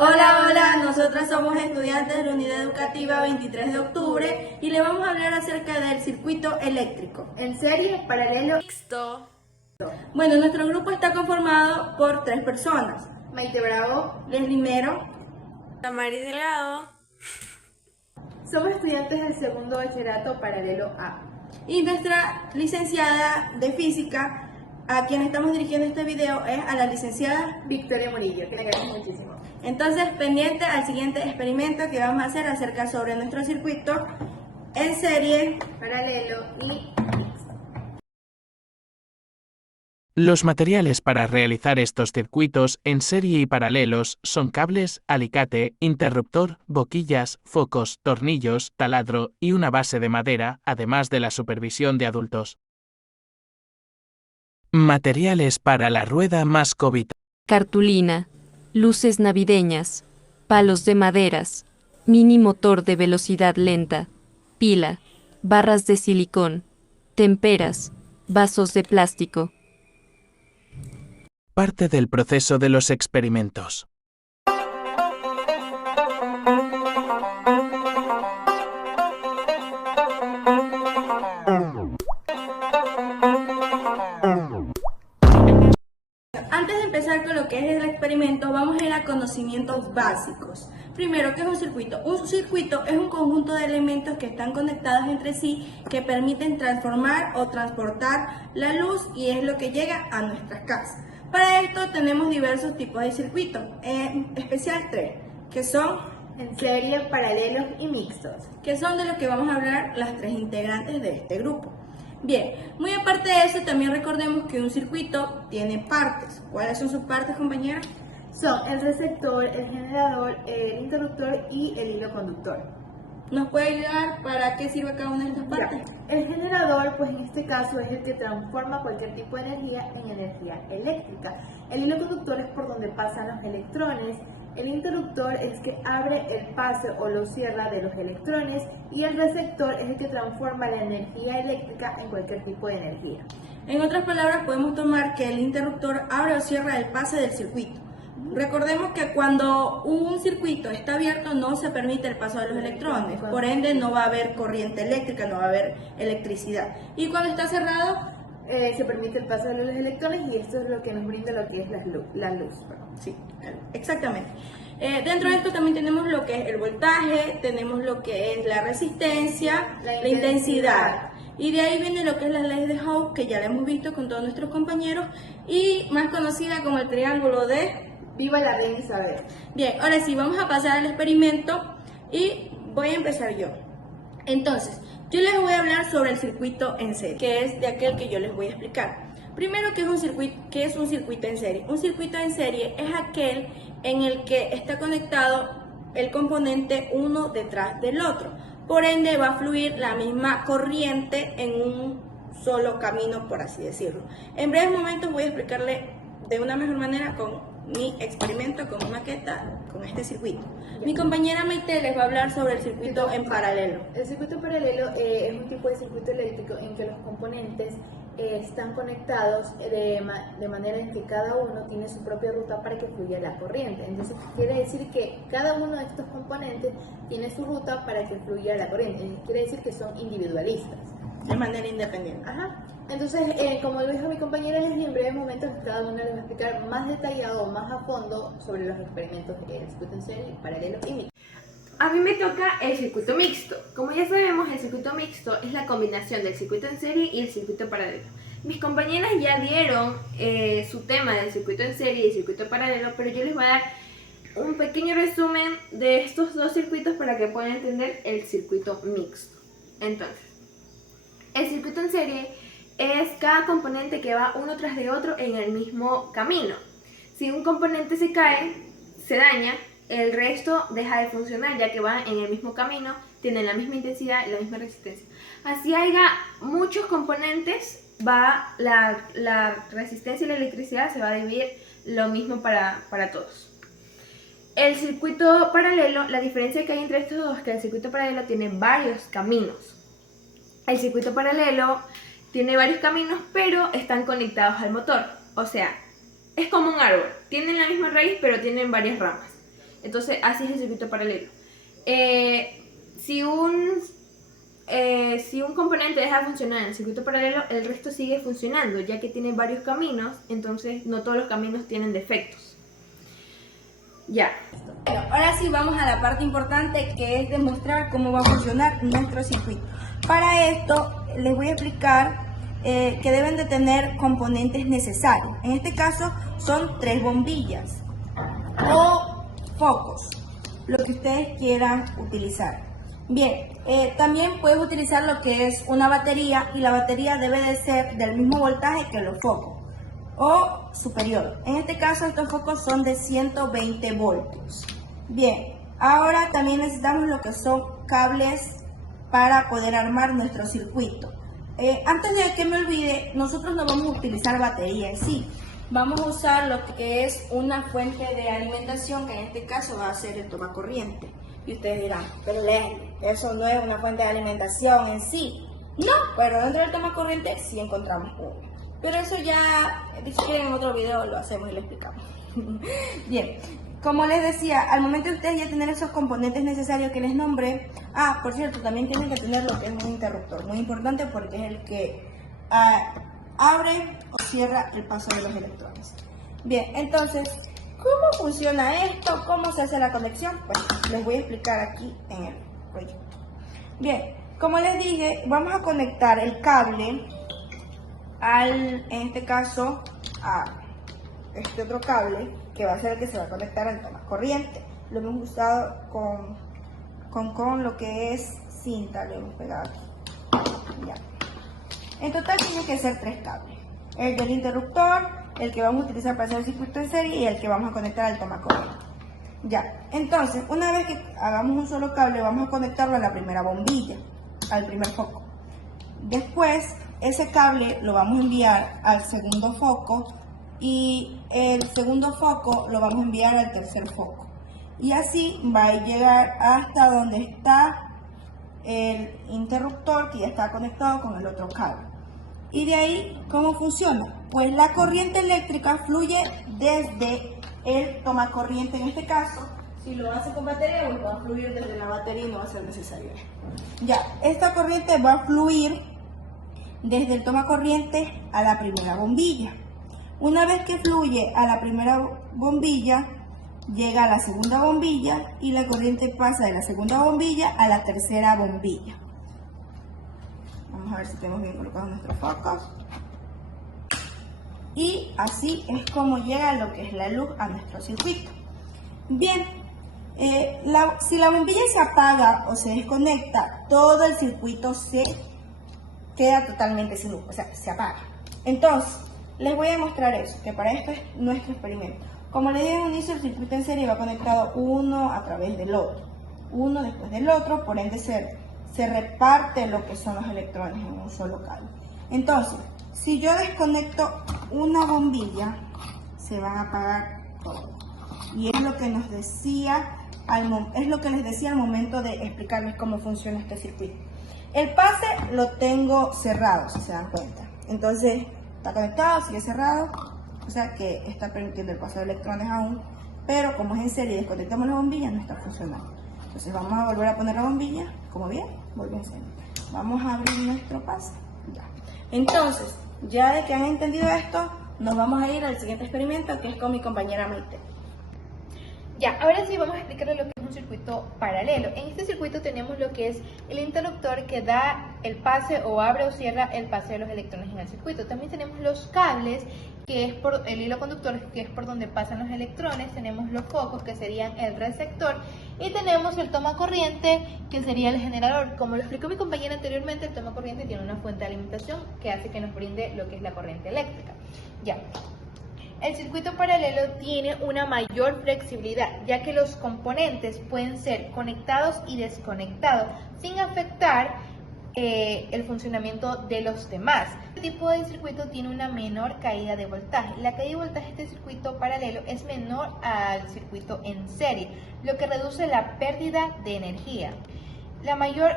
Hola, hola, nosotras somos estudiantes de la Unidad Educativa 23 de octubre y le vamos a hablar acerca del circuito eléctrico. En serie, paralelo, Mixto. Bueno, nuestro grupo está conformado por 3 personas. Maite Bravo. Leslie Mero. Tamari Delgado. Somos estudiantes del segundo bachillerato paralelo A. Y nuestra licenciada de física, a quien estamos dirigiendo este video, es a la licenciada Victoria Murillo, que le queremos muchísimo. Entonces, pendiente al siguiente experimento que vamos a hacer acerca sobre nuestro circuito en serie, Paralelo y mixto. Los materiales para realizar estos circuitos en serie y paralelos son cables, alicate, interruptor, boquillas, focos, tornillos, taladro y una base de madera, además de la supervisión de adultos. Materiales para la rueda mascovita. Cartulina, luces navideñas, palos de maderas, mini motor de velocidad lenta, pila, barras de silicón, temperas, vasos de plástico. Parte del proceso de los experimentos. Antes de empezar con lo que es el experimento, vamos a ir a conocimientos básicos. Primero, ¿qué es un circuito? Un circuito es un conjunto de elementos que están conectados entre sí que permiten transformar o transportar la luz y es lo que llega a nuestras casas. Para esto tenemos diversos tipos de circuitos, en especial 3, que son En serie, paralelos y mixtos. de lo que vamos a hablar las 3 integrantes de este grupo. Bien, muy aparte de eso, también recordemos que un circuito tiene partes. ¿Cuáles son sus partes, compañeros? Son el receptor, el generador, el interruptor y el hilo conductor. ¿Nos puede ayudar para qué sirve cada una de estas partes? Ya. El generador, pues en este caso, es el que transforma cualquier tipo de energía en energía eléctrica. El hilo conductor es por donde pasan los electrones. El interruptor es que abre el pase o lo cierra de los electrones y el receptor es el que transforma la energía eléctrica en cualquier tipo de energía. En otras palabras, podemos tomar que el interruptor abre o cierra el pase del circuito. Recordemos que cuando un circuito está abierto no se permite el paso de los electrones, por ende no va a haber corriente eléctrica, no va a haber electricidad. Y cuando está cerrado, Se permite el paso de los electrones y esto es lo que nos brinda lo que es la luz. sí, exactamente. Dentro de esto también tenemos lo que es el voltaje, tenemos lo que es la resistencia, la intensidad. Y de ahí viene lo que es la ley de Hooke, que ya la hemos visto con todos nuestros compañeros, y más conocida como el triángulo de... ¡Viva la reina Isabel! Bien, ahora sí, vamos a pasar al experimento y voy a empezar yo. Entonces, yo les voy a hablar sobre el circuito en serie, que es de aquel que yo les voy a explicar. Primero, ¿qué es un circuito en serie? Un circuito en serie es aquel en el que está conectado el componente uno detrás del otro. Por ende, va a fluir la misma corriente en un solo camino, por así decirlo. En breves momentos voy a explicarle de una mejor manera con mi experimento, con una maqueta, con este circuito. Mi compañera Maite les va a hablar sobre el circuito en paralelo. El circuito paralelo es un tipo de circuito eléctrico en que los componentes están conectados de manera en que cada uno tiene su propia ruta para que fluya la corriente. Entonces quiere decir que cada uno de estos componentes tiene su ruta para que fluya la corriente. Quiere decir que son individualistas. De manera independiente. Ajá. Entonces, como lo dijo mi compañera Leslie, en breves momentos cada uno les va a explicar más detallado o más a fondo sobre los experimentos del circuito en serie, paralelo y mixto. A mí me toca el circuito mixto. Como ya sabemos, el circuito mixto es la combinación del circuito en serie y el circuito paralelo. Mis compañeras ya dieron su tema del circuito en serie y el circuito paralelo, pero yo les voy a dar un pequeño resumen de estos dos circuitos para que puedan entender el circuito mixto. Entonces, el circuito en serie es cada componente que va uno tras de otro en el mismo camino. Si un componente se cae, se daña, el resto deja de funcionar ya que van en el mismo camino, tienen la misma intensidad y la misma resistencia. Así haya muchos componentes, la resistencia y la electricidad se va a dividir lo mismo para todos. El circuito paralelo, la diferencia que hay entre estos dos es que el circuito paralelo tiene varios caminos. El circuito paralelo tiene varios caminos, pero están conectados al motor. O sea, es como un árbol. Tienen la misma raíz, pero tienen varias ramas. Entonces, así es el circuito paralelo. Si un componente deja de funcionar en el circuito paralelo, el resto sigue funcionando, ya que tiene varios caminos, entonces no todos los caminos tienen defectos. Ya. Bueno, ahora sí vamos a la parte importante, que es demostrar cómo va a funcionar nuestro circuito. Para esto les voy a explicar que deben de tener componentes necesarios. En este caso son 3 bombillas o focos, lo que ustedes quieran utilizar. Bien, también puedes utilizar lo que es una batería, y la batería debe de ser del mismo voltaje que los focos o superior. En este caso estos focos son de 120 voltios. Bien, ahora también necesitamos lo que son cables para poder armar nuestro circuito. Antes de que me olvide, nosotros no vamos a utilizar batería en sí. Vamos a usar lo que es una fuente de alimentación, que en este caso va a ser el tomacorriente. Y ustedes dirán, pero Leslie, eso no es una fuente de alimentación en sí. No, pero dentro del tomacorriente sí encontramos uno. Pero eso ya, si quieren en otro video lo hacemos y lo explicamos. Bien, como les decía, al momento de ustedes ya tener esos componentes necesarios que les nombré, por cierto, también tienen que tener lo que es un interruptor, muy importante, porque es el que abre o cierra el paso de los electrones. Bien, entonces, ¿cómo funciona esto? ¿Cómo se hace la conexión? Pues les voy a explicar aquí en el proyecto. Bien, como les dije, vamos a conectar el cable en este caso, a este otro cable, que va a ser el que se va a conectar al tomacorriente. Lo hemos usado con lo que es cinta, le hemos pegado aquí. Ya. En total tiene que ser 3 cables: el del interruptor, el que vamos a utilizar para hacer el circuito en serie y el que vamos a conectar al tomacorriente. Ya, entonces, una vez que hagamos un solo cable, vamos a conectarlo a la primera bombilla, al primer foco. Después, ese cable lo vamos a enviar al segundo foco, y el segundo foco lo vamos a enviar al tercer foco. Y así va a llegar hasta donde está el interruptor, que ya está conectado con el otro cable. Y de ahí, ¿cómo funciona? Pues la corriente eléctrica fluye desde el tomacorriente. En este caso, si lo hace con batería, pues va a fluir desde la batería y no va a ser necesario. Ya, esta corriente va a fluir desde el tomacorriente a la primera bombilla. Una vez que fluye a la primera bombilla, llega a la segunda bombilla, y la corriente pasa de la segunda bombilla a la tercera bombilla. Vamos a ver si tenemos bien colocados nuestros focos. Y así es como llega lo que es la luz a nuestro circuito. Bien, si la bombilla se apaga o se desconecta, todo el circuito se queda totalmente sin luz, o sea, se apaga. Entonces, les voy a demostrar eso, que para esto es nuestro experimento. Como les dije al inicio, el circuito en serie va conectado uno a través del otro, uno después del otro, por ende se reparte lo que son los electrones en un solo cable. Entonces, si yo desconecto una bombilla, se van a apagar todo. Y es lo que nos decía, es lo que les decía al momento de explicarles cómo funciona este circuito. El pase lo tengo cerrado, si se dan cuenta. Entonces, está conectado, sigue cerrado, o sea que está permitiendo el paso de electrones aún, pero como es en serie y desconectamos la bombilla, no está funcionando. Entonces vamos a volver a poner la bombilla, como bien, vuelve a encender. Vamos a abrir nuestro pase. Ya. Entonces, ya de que han entendido esto, nos vamos a ir al siguiente experimento, que es con mi compañera Maite. Ya, ahora sí vamos a explicarles lo que es un circuito paralelo. En este circuito tenemos lo que es el interruptor, que da el pase o abre o cierra el pase de los electrones en el circuito. También tenemos los cables, que es por el hilo conductor, que es por donde pasan los electrones. Tenemos los focos, que serían el receptor, y tenemos el tomacorriente, que sería el generador. Como lo explicó mi compañera anteriormente, el tomacorriente tiene una fuente de alimentación que hace que nos brinde lo que es la corriente eléctrica. Ya. El circuito paralelo tiene una mayor flexibilidad, ya que los componentes pueden ser conectados y desconectados sin afectar el funcionamiento de los demás. Este tipo de circuito tiene una menor caída de voltaje. La caída de voltaje de este circuito paralelo es menor al circuito en serie, lo que reduce la pérdida de energía. La mayor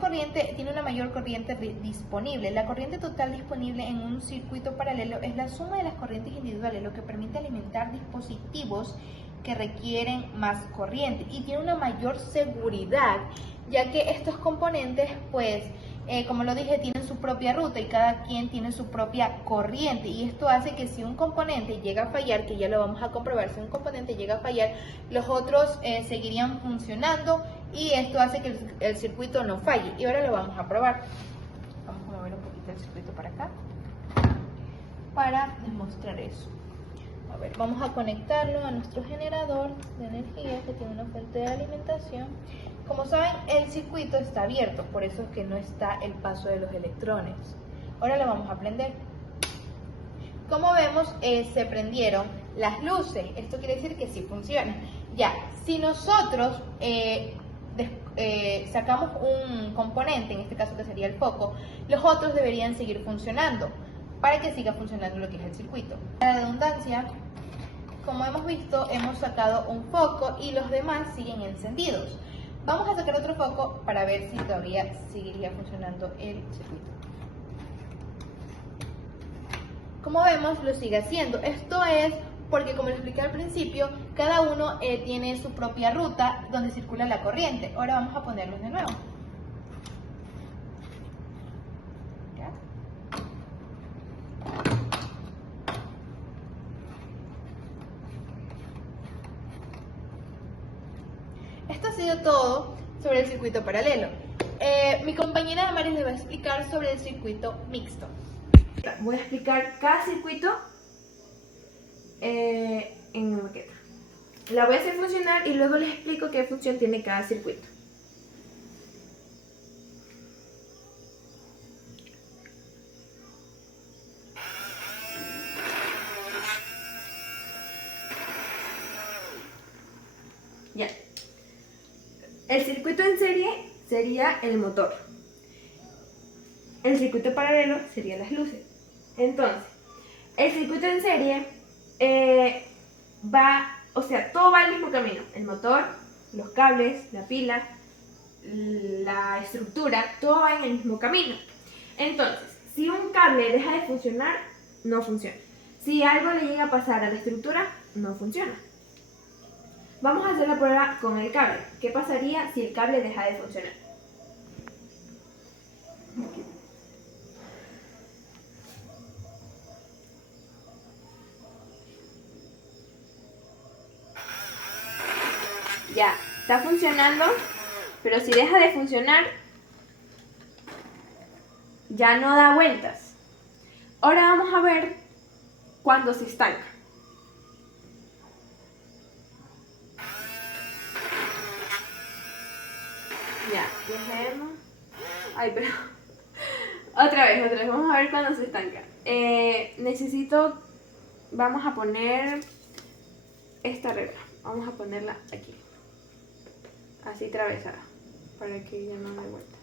corriente tiene una mayor corriente disponible. La corriente total disponible en un circuito paralelo es la suma de las corrientes individuales, lo que permite alimentar dispositivos que requieren más corriente y tiene una mayor seguridad, ya que estos componentes, pues, como lo dije, tienen su propia ruta y cada quien tiene su propia corriente, y esto hace que si un componente llega a fallar, que ya lo vamos a comprobar, si un componente llega a fallar, los otros seguirían funcionando, y esto hace que el circuito no falle. Y ahora lo vamos a probar. Vamos a mover un poquito el circuito para acá para demostrar eso. A ver, vamos a conectarlo a nuestro generador de energía que tiene una fuente de alimentación. Como saben, el circuito está abierto, por eso es que no está el paso de los electrones. Ahora lo vamos a prender. Como vemos, se prendieron las luces. Esto quiere decir que sí funciona. Ya, si nosotros sacamos un componente, en este caso que sería el foco, los otros deberían seguir funcionando para que siga funcionando lo que es el circuito. La redundancia, como hemos visto, hemos sacado un foco y los demás siguen encendidos. Vamos a sacar otro foco para ver si todavía seguiría funcionando el circuito. Como vemos, lo sigue haciendo. Esto es porque, como lo expliqué al principio, cada uno tiene su propia ruta donde circula la corriente. Ahora vamos a ponerlos de nuevo. ¿Ya? Esto ha sido todo sobre el circuito paralelo. Mi compañera Damaris le va a explicar sobre el circuito mixto. Voy a explicar cada circuito en mi maqueta. La voy a hacer funcionar y luego les explico qué función tiene cada circuito. Ya. El circuito en serie sería el motor. El circuito paralelo serían las luces. Entonces, el circuito en serie todo va al mismo camino. El motor, los cables, la pila, la estructura, todo va en el mismo camino. Entonces, si un cable deja de funcionar, no funciona. Si algo le llega a pasar a la estructura, no funciona. Vamos a hacer la prueba con el cable. ¿Qué pasaría si el cable deja de funcionar? Ya, está funcionando, pero si deja de funcionar, ya no da vueltas. Ahora vamos a ver cuando se estanca. Ya, dejemos. Ay, pero... Otra vez, vamos a ver cuando se estanca. Vamos a poner esta regla. Vamos a ponerla aquí. Así atravesada, para que ya no dé vuelta.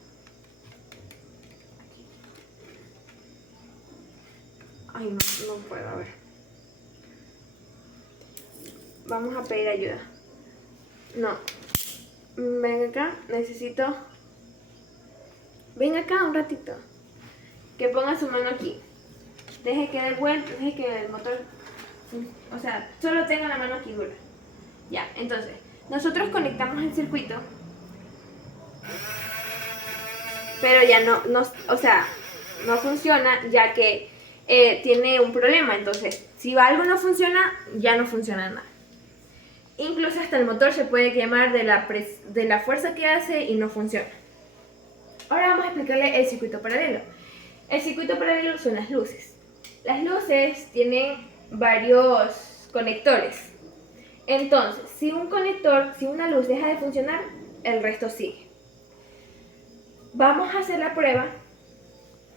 Aquí. Ay, no puedo, a ver. Vamos a pedir ayuda. No. Ven acá, necesito... Ven acá un ratito. Que ponga su mano aquí. Deje que dé vuelta, deje que el motor... O sea, solo tenga la mano aquí dura. Ya, entonces, nosotros conectamos el circuito. Pero ya no funciona, ya que tiene un problema. Entonces, si algo no funciona, ya no funciona nada. Incluso hasta el motor se puede quemar de la fuerza que hace y no funciona. Ahora vamos a explicarle el circuito paralelo. El circuito paralelo son las luces. Las luces tienen varios conectores. Entonces, si una luz deja de funcionar, el resto sigue. Vamos a hacer la prueba.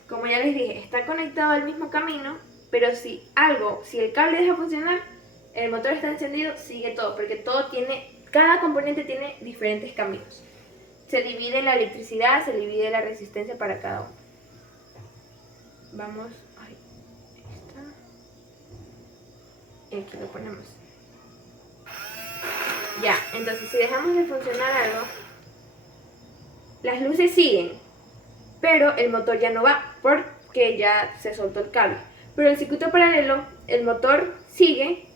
Como ya les dije, está conectado al mismo camino, pero si el cable deja de funcionar, el motor está encendido, sigue todo, porque cada componente tiene diferentes caminos. Se divide la electricidad, se divide la resistencia para cada uno. Vamos, ahí está. Y aquí lo ponemos. Ya, entonces si dejamos de funcionar algo, las luces siguen, pero el motor ya no va porque ya se soltó el cable. Pero el circuito paralelo, el motor sigue,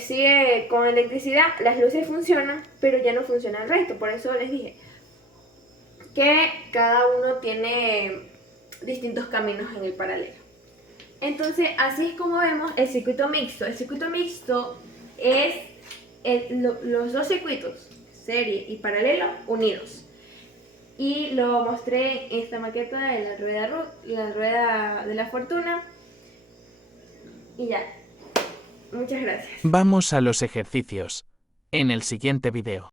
sigue con electricidad, las luces funcionan, pero ya no funciona el resto. Por eso les dije que cada uno tiene distintos caminos en el paralelo. Entonces, así es como vemos el circuito mixto. El circuito mixto es los dos circuitos, serie y paralelo, unidos. Y lo mostré en esta maqueta de la rueda de la fortuna. Y ya. Muchas gracias. Vamos a los ejercicios. En el siguiente video.